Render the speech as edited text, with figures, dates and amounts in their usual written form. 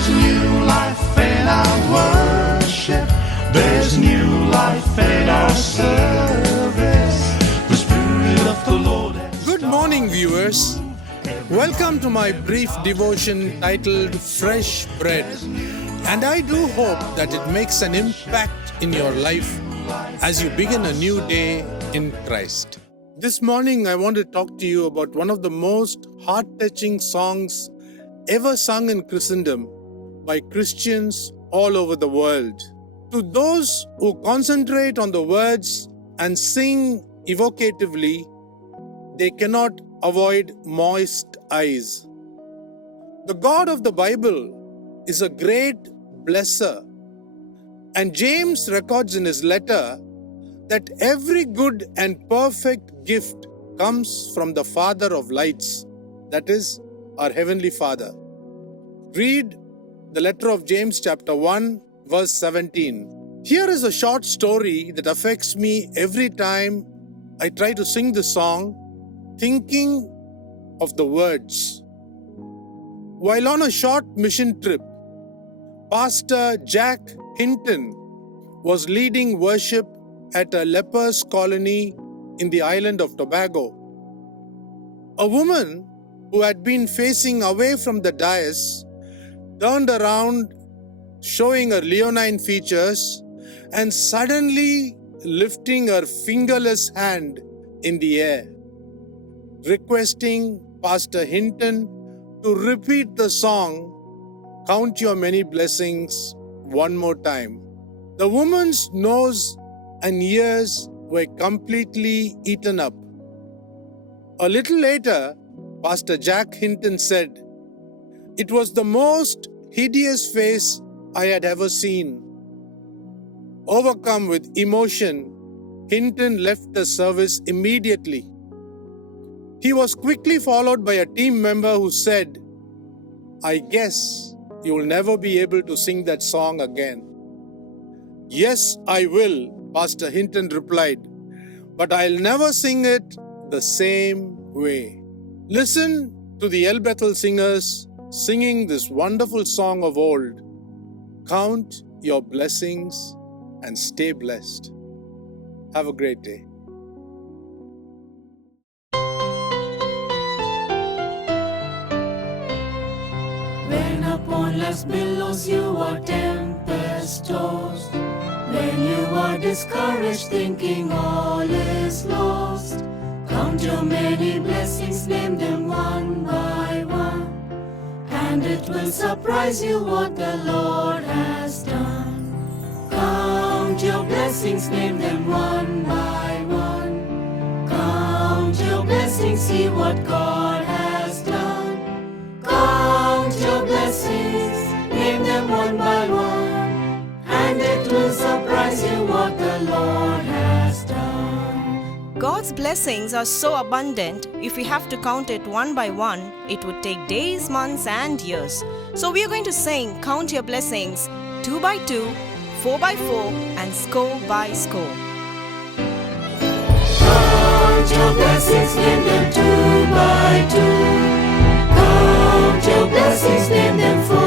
There's new life in our worship. There's new life in our service. The Spirit of the Lord has Good morning, viewers. Welcome to my brief devotion titled Fresh Bread. And I do hope that it makes an impact in your life as you begin a new day in Christ. This morning, I want to talk to you about one of the most heart-touching songs ever sung in Christendom by Christians all over the world. To those who concentrate on the words and sing evocatively, they cannot avoid moist eyes. The God of the Bible is a great blesser, and James records in his letter that every good and perfect gift comes from the Father of lights, that is, our Heavenly Father. Read the letter of James chapter 1, verse 17. Here is a short story that affects me every time I try to sing the song, thinking of the words. While on a short mission trip, Pastor Jack Hinton was leading worship at a lepers colony in the island of Tobago. A woman who had been facing away from the dais turned around, showing her leonine features and suddenly lifting her fingerless hand in the air, requesting Pastor Hinton to repeat the song, "Count Your Many Blessings," one more time. The woman's nose and ears were completely eaten up. A little later, Pastor Jack Hinton said, "It was the most hideous face I had ever seen." Overcome with emotion, Hinton left the service immediately. He was quickly followed by a team member who said, "I guess you will never be able to sing that song again." "Yes, I will," Pastor Hinton replied, "but I'll never sing it the same way." Listen to the El Bethel singers singing this wonderful song of old. Count your blessings and stay blessed. Have a great day. When upon life's billows you are tempest-tossed, when you are discouraged thinking all is lost, count your many blessings, name them one by one, and it will surprise you what the Lord has done. Count your blessings, name them one by one. Count your blessings, see what God has done. Count your blessings, name them one by one, and it will surprise you what the Lord has done. God's blessings are so abundant, if we have to count it one by one, it would take days, months, and years. So we are going to sing Count Your Blessings 2 by 2, 4 by 4, and score by score. Count your blessings, name them 2 by 2. Count your blessings, name them 4